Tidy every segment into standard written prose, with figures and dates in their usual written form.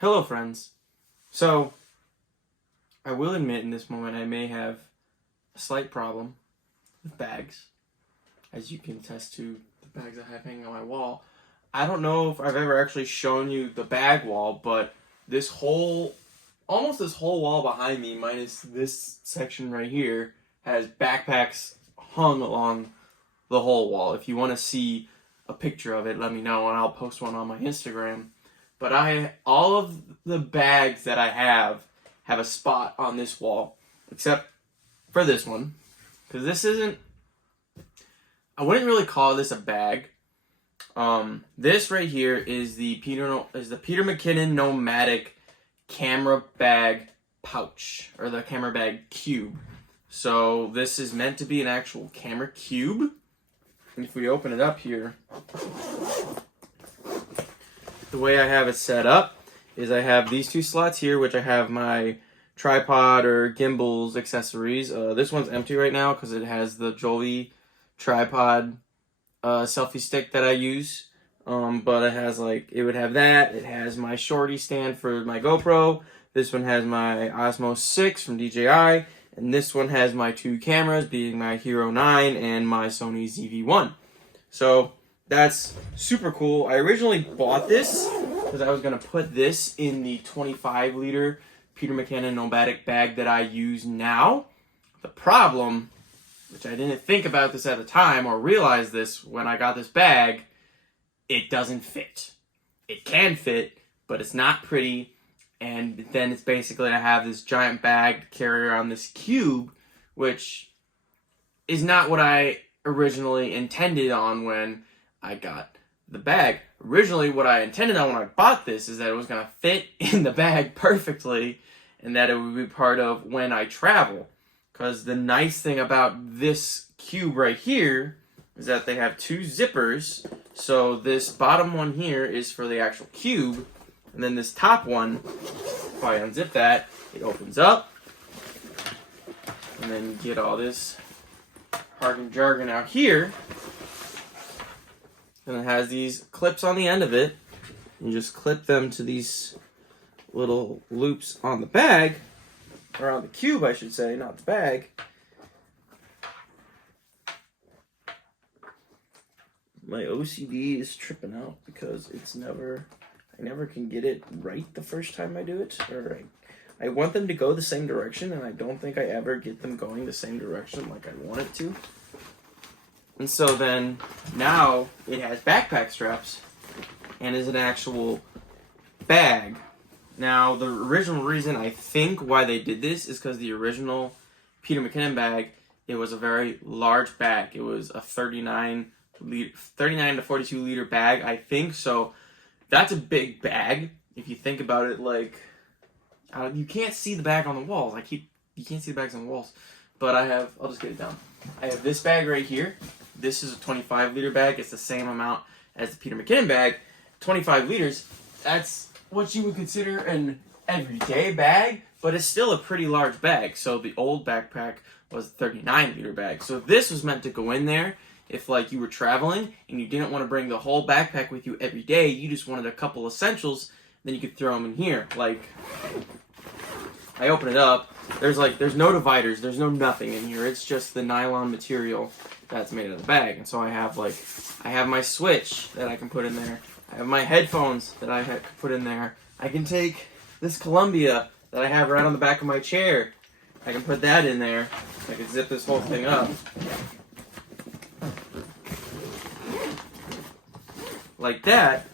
Hello, friends. So, I will admit in this moment I may have a slight problem with bags, as you can attest to the bags I have hanging on my wall. I don't know if I've ever actually shown you the bag wall, but almost this whole wall behind me, minus this section right here, has backpacks hung along the whole wall. If you want to see a picture of it, let me know and I'll post one on my Instagram. But all of the bags that I have a spot on this wall, except for this one, because this isn't. I wouldn't really call this a bag. This right here is the Peter McKinnon Nomatic Camera Bag Pouch, or the camera bag cube. So this is meant to be an actual camera cube. And if we open it up here, the way I have it set up is I have these two slots here, which I have my tripod or gimbals accessories. This one's empty right now because it has the Jolie tripod selfie stick that I use. But it has it would have that. It has my shorty stand for my GoPro. This one has my Osmo 6 from DJI. And this one has my two cameras, being my Hero 9 and my Sony ZV-1. So that's super cool. I originally bought this because I was going to put this in the 25-liter Peter McKinnon Nomatic bag that I use now. The problem, which I didn't think about this at the time or realize this when I got this bag, it doesn't fit. It can fit, but it's not pretty. And then it's basically I have this giant bag to carry around this cube, which is not what I originally intended on when I got the bag. Originally, what I intended on when I bought this is that it was going to fit in the bag perfectly and that it would be part of when I travel. Because the nice thing about this cube right here is that they have two zippers. So this bottom one here is for the actual cube. And then this top one, if I unzip that, it opens up. And then you get all this jargon jargon out here. And it has these clips on the end of it. You just clip them to these little loops on the bag, or on the cube, I should say, not the bag. My OCD is tripping out because I never can get it right the first time I do it. Or I want them to go the same direction, and I don't think I ever get them going the same direction like I want it to. And so then, now it has backpack straps and is an actual bag. Now, the original reason I think why they did this is because the original Peter McKinnon bag, it was a very large bag. It was a 39 to 42 liter bag, I think. So that's a big bag. If you think about it, you can't see the bag on the walls. You can't see the bags on the walls. But I'll just get it down. I have this bag right here. This is a 25 liter bag. It's the same amount as the Peter McKinnon bag. 25 liters, that's what you would consider an everyday bag, but it's still a pretty large bag. So the old backpack was a 39 liter bag. So this was meant to go in there if you were traveling and you didn't want to bring the whole backpack with you every day. You just wanted a couple essentials, then you could throw them in here. I open it up. There's no dividers. There's no nothing in here. It's just the nylon material that's made of the bag. And so I have my switch that I can put in there. I have my headphones that I can put in there. I can take this Columbia that I have right on the back of my chair. I can put that in there. I can zip this whole thing up. Like that.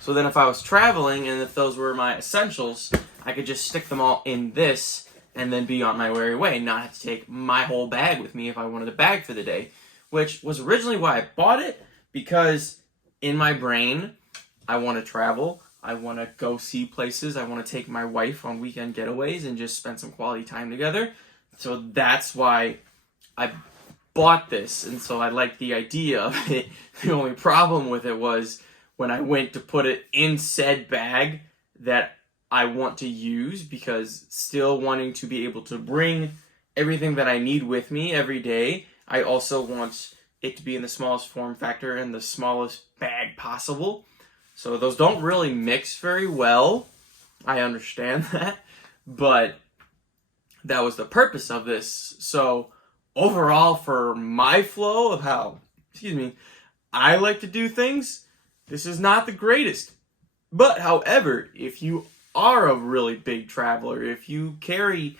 So then if I was traveling and if those were my essentials, I could just stick them all in this and then be on my merry way, not have to take my whole bag with me if I wanted a bag for the day, which was originally why I bought it, because in my brain, I want to travel, I want to go see places, I want to take my wife on weekend getaways and just spend some quality time together. So that's why I bought this, and so I liked the idea of it. The only problem with it was when I went to put it in said bag that I want to use, because still wanting to be able to bring everything that I need with me every day, I also want it to be in the smallest form factor and the smallest bag possible. So those don't really mix very well. I understand that, but that was the purpose of this. So overall, for my flow of how, I like to do things, this is not the greatest. But however, if you are a really big traveler, if you carry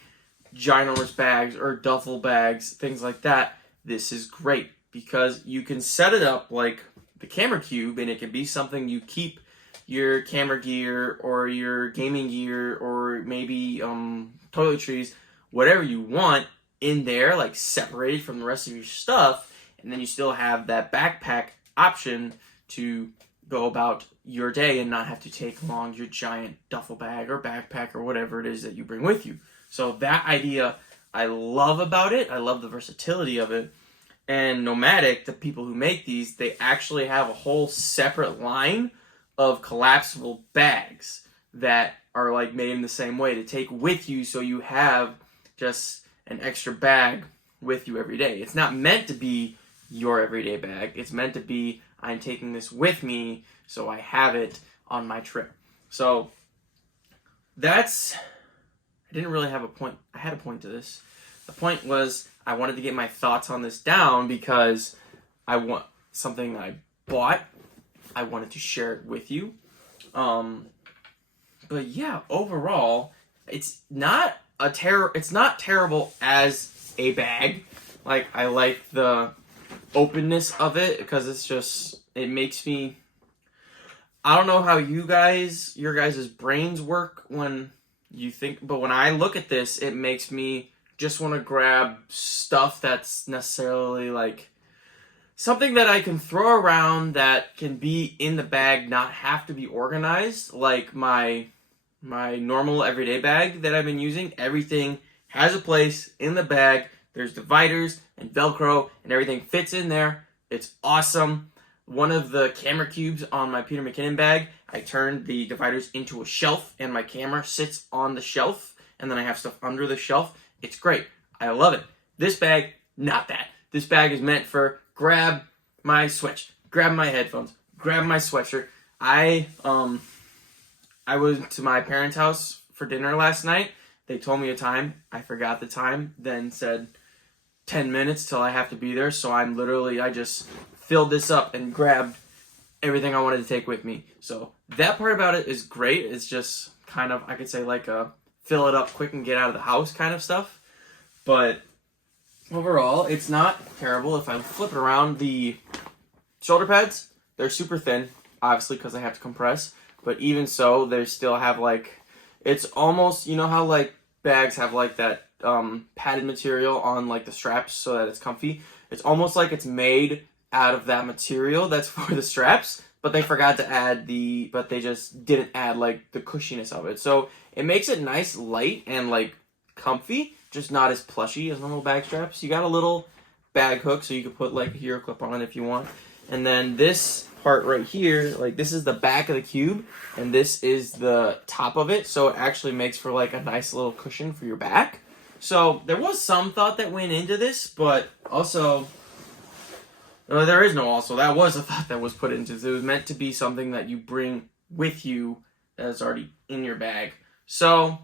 ginormous bags or duffel bags, things like that, this is great because you can set it up like the camera cube, and it can be something you keep your camera gear or your gaming gear or maybe toiletries, whatever you want in there, like separated from the rest of your stuff, and then you still have that backpack option to go about your day and not have to take along your giant duffel bag or backpack or whatever it is that you bring with you. So that idea I love about it. I love the versatility of it. And Nomatic, the people who make these, they actually have a whole separate line of collapsible bags that are like made in the same way to take with you, so you have just an extra bag with you every day. It's not meant to be your everyday bag. It's meant to be, I'm taking this with me so I have it on my trip. So that's, I didn't really have a point. I had a point to this. The point was I wanted to get my thoughts on this down because I want something I bought. I wanted to share it with you. But yeah, overall, it's not terrible as a bag. Like, I like the openness of it because it makes me, I don't know how your guys' brains work when you think, but when I look at this, it makes me just want to grab stuff that's necessarily like something that I can throw around that can be in the bag, not have to be organized, like my normal everyday bag that I've been using. Everything has a place in the bag. There's dividers and Velcro and everything fits in there. It's awesome. One of the camera cubes on my Peter McKinnon bag, I turned the dividers into a shelf and my camera sits on the shelf, and then I have stuff under the shelf. It's great. I love it. This bag, not that. This bag is meant for grab my Switch, grab my headphones, grab my sweatshirt. I went to my parents' house for dinner last night. They told me a time. I forgot the time, then said 10 minutes till I have to be there. So I just filled this up and grabbed everything I wanted to take with me. So that part about it is great. It's just kind of, I could say, like a fill it up quick and get out of the house kind of stuff. But overall, it's not terrible. If I flip it around, the shoulder pads, they're super thin, obviously, because I have to compress. But even so, they still have like, it's almost, you know how like bags have like that padded material on like the straps so that it's comfy? It's almost like it's made out of that material that's for the straps, but they forgot to add but they just didn't add like the cushiness of it. So it makes it nice, light, and like comfy, just not as plushy as normal bag straps. You got a little bag hook so you can put like a hero clip on it if you want. And then this part right here, like this is the back of the cube and this is the top of it. So it actually makes for like a nice little cushion for your back. So there was some thought that went into this, but also, no, there is no also. That was a thought that was put into this. It was meant to be something that you bring with you that is already in your bag. So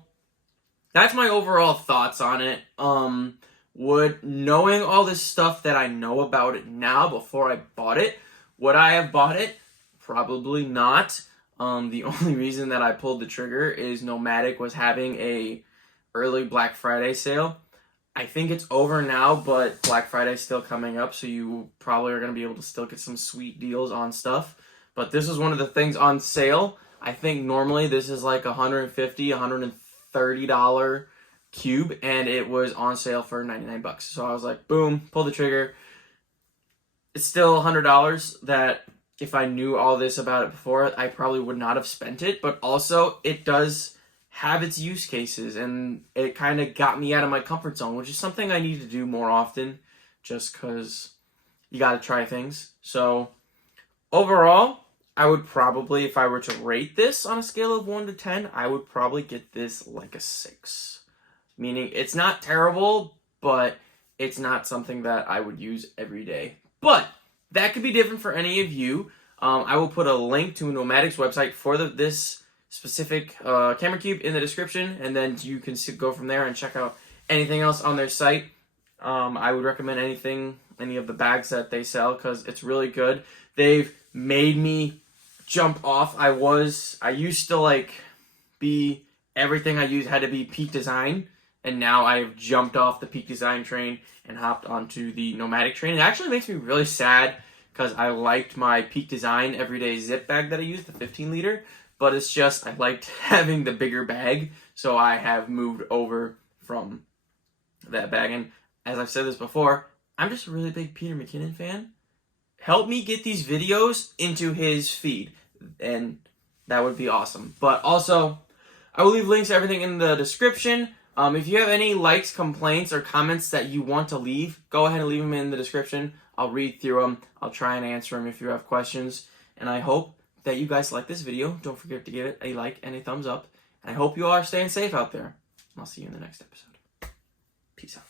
that's my overall thoughts on it. Knowing all this stuff that I know about it now before I bought it, would I have bought it? Probably not. The only reason that I pulled the trigger is Nomatic was having a early Black Friday sale. I think it's over now, but Black Friday's still coming up, so you probably are going to be able to still get some sweet deals on stuff. But this is one of the things on sale. I think normally this is like $150, $130 cube, and it was on sale for 99 bucks. So I was like, boom, pull the trigger. It's still $100 that if I knew all this about it before, I probably would not have spent it. But also, it does have its use cases, and it kind of got me out of my comfort zone, which is something I need to do more often, just because you got to try things. So overall, I would probably, if I were to rate this on a scale of 1 to 10, I would probably get this like a 6. Meaning it's not terrible, but it's not something that I would use every day. But that could be different for any of you. I will put a link to Nomatic's website for this specific camera cube in the description, and then you can go from there and check out anything else on their site. I would recommend any of the bags that they sell, because it's really good. They've made me jump off. I used to like be, everything I used had to be Peak Design, and now I've jumped off the Peak Design train and hopped onto the Nomatic train. It actually makes me really sad, because I liked my Peak Design everyday zip bag that I used, the 15 liter, but it's just I liked having the bigger bag, so I have moved over from that bag. And as I've said this before, I'm just a really big Peter McKinnon fan. Help me get these videos into his feed, and that would be awesome. But also, I will leave links to everything in the description. If you have any likes, complaints, or comments that you want to leave, go ahead and leave them in the description. I'll read through them. I'll try and answer them if you have questions. And I hope that you guys like this video. Don't forget to give it a like and a thumbs up. And I hope you all are staying safe out there. I'll see you in the next episode. Peace out.